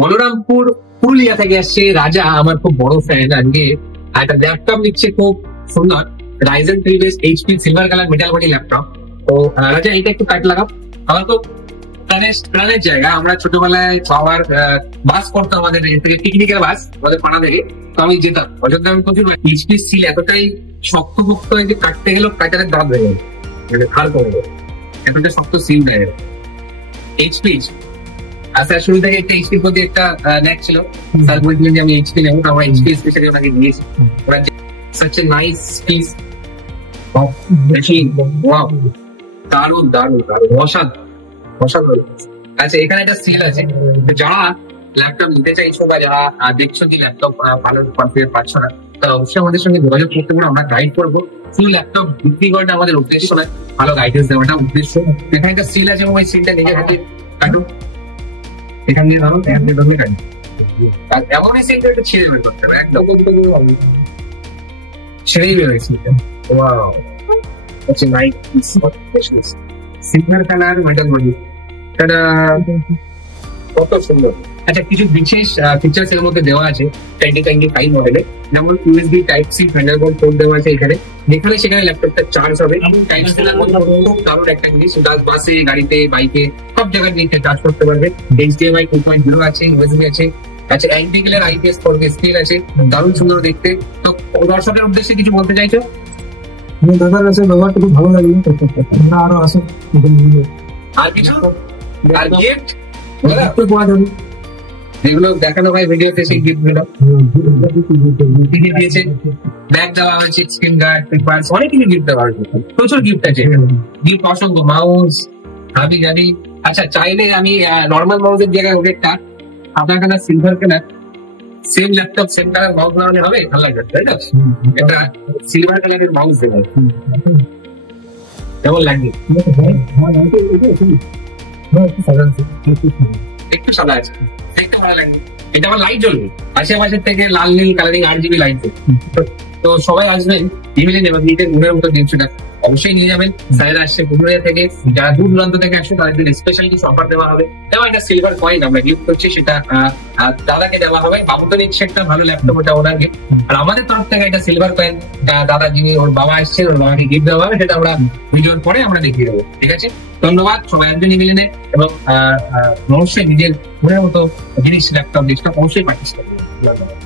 বলরামপুর পুরুলিয়া থেকে আসছে রাজা, আমার খুব বড় ফ্যান। আজকে একটা ল্যাপটপ নিচ্ছে খুব সুন্দর, Ryzen 3 base HP silver colour metal body laptop. তো রাজা এটা একটু কাট লাগাও। আমার তো প্রাণের জায়গা। আমরা ছোটবেলায় বাবার বাস করতাম, আমাদের থেকে পিকনিকের বাস, আমাদের পাড়া থেকে। তো আমি যেতাম অযোধ্যা, আমি প্রচুর এইচপি সিল এতটাই শক্তপোক্ত যে কাটতে গেলেও কাটারের দাঁত হয়ে গেল, মানে খাল করে গেল, এতটা শক্ত সিল দেয় এইচপি। আচ্ছা, শুরু থেকে একটা এইচপির প্রতি একটা ন্যাক ছিল। স্যার বলছিলেন যে আমি এইচপি নেবো, তো আমরা এইচপি স্পেশালি ওনাকে দিয়েছি। ওরা such a nice piece of machine. Wow, দারুণ দারুণ দারুণ, অসাধারণ। আচ্ছা, এখানে একটা সিল আছে। যারা ল্যাপটপ নিতে চাইছো বা যারা দেখছো যে ল্যাপটপ ভালো কনফিগার পাচ্ছ না, তারা অবশ্যই আমাদের সঙ্গে যোগাযোগ করতে পারো। আমরা গাইড করবো। ফুল ল্যাপটপ বিক্রি করাটা আমাদের উদ্দেশ্য নয়, ভালো গাইডেন্স দেওয়াটা উদ্দেশ্য। এখানে একটা সিল আছে এবং ওই সিলটা নিজে হাতে কাটো। এখান দিয়ে ধরো, এমনই সিলটা একটু ছিঁড়ে বের করতে হবে, একদম ছেড়েই বেরোয় সিলটা। Wow, such a nice piece of specialist. Silver colour metal body, এটা কত সুন্দর। আচ্ছা, কিছু বিশেষ ফিচার্স এর মধ্যে দেওয়া আছে 2025 মডেলে, যেমন USB type C Thunderbolt port দেওয়া আছে এখানে। যেখানে সেখানে ল্যাপটপটা চার্জ হবে। টাইপ সি এর মধ্যে দারুণ একটা জিনিস, বাসে, গাড়িতে, বাইকে সব জায়গায় নিয়ে চার্জ করতে পারবে। HDMI 2.0 আছে, ইউএসবি আছে। আচ্ছা, অ্যান্টিগ্লের IPS স্টিল আছে, দারুণ সুন্দর দেখতে। তো দর্শকের উদ্দেশ্যে কিছু বলতে চাইছো? দাদার কাছে ব্যবহারটা খুব ভালো লাগলো, আরো আসুন। আর কিছু আর গিফট যেগুলো দেখানো হয় ভিডিওতে, সেই গিফট গুলো দিয়েছে। ব্যাগ দেওয়া হয়েছে, স্ক্রিন গার্ড, পেপারস, অনেক কিছু গিফট দেওয়া হয়েছে। প্রচুর গিফট আছে, গিফট অসংখ্য। মাউস, হাবি জানি। আচ্ছা, চাইলে আমি নর্মাল মাউসের জায়গায় ওটা আপনার কাছে silver colour same laptop same colour mouse লাগানো হবে, ভালো লাগবে, তাই না? এটা সিলভার কালারের মাউস দেবে, কেমন লাগবে? একটু সাদা আছে, দেখতে ভালো লাগবে। এটা আমার লাইট জ্বলবে, আশেপাশের থেকে লাল নীল কালারিং RGB লাইট। তো সবাই আসবেন, ইমেলে নেবেন, নিজের মনের মতো জিনিসটা অবশ্যই নিয়ে যাবেন। স্যারেরা আসছে পুরুলিয়া থেকে, যারা দূর দূরান্ত থেকে আসছে তাদের স্পেশাল কিছু অফার দেওয়া হবে। এবং একটা সিলভার কয়েন আমরা গিফট করছি, সেটা দাদাকে দেওয়া হবে। বাবু তো নিচ্ছে একটা ভালো ল্যাপটপ, ওটা ওনার গিফট। আর আমাদের তরফ থেকে একটা সিলভার কয়েন দাদা, যিনি ওর বাবা আসছে, ওর বাবাকে গিফট দেওয়া হবে। সেটা আমরা ভিডিওর পরে আমরা দেখিয়ে দেবো, ঠিক আছে? ধন্যবাদ সবাই একজন মিলে নেন, এবং অবশ্যই নিজের মনের মতো জিনিস ল্যাপটপ অবশ্যই পার্টিসিপেট করবেন।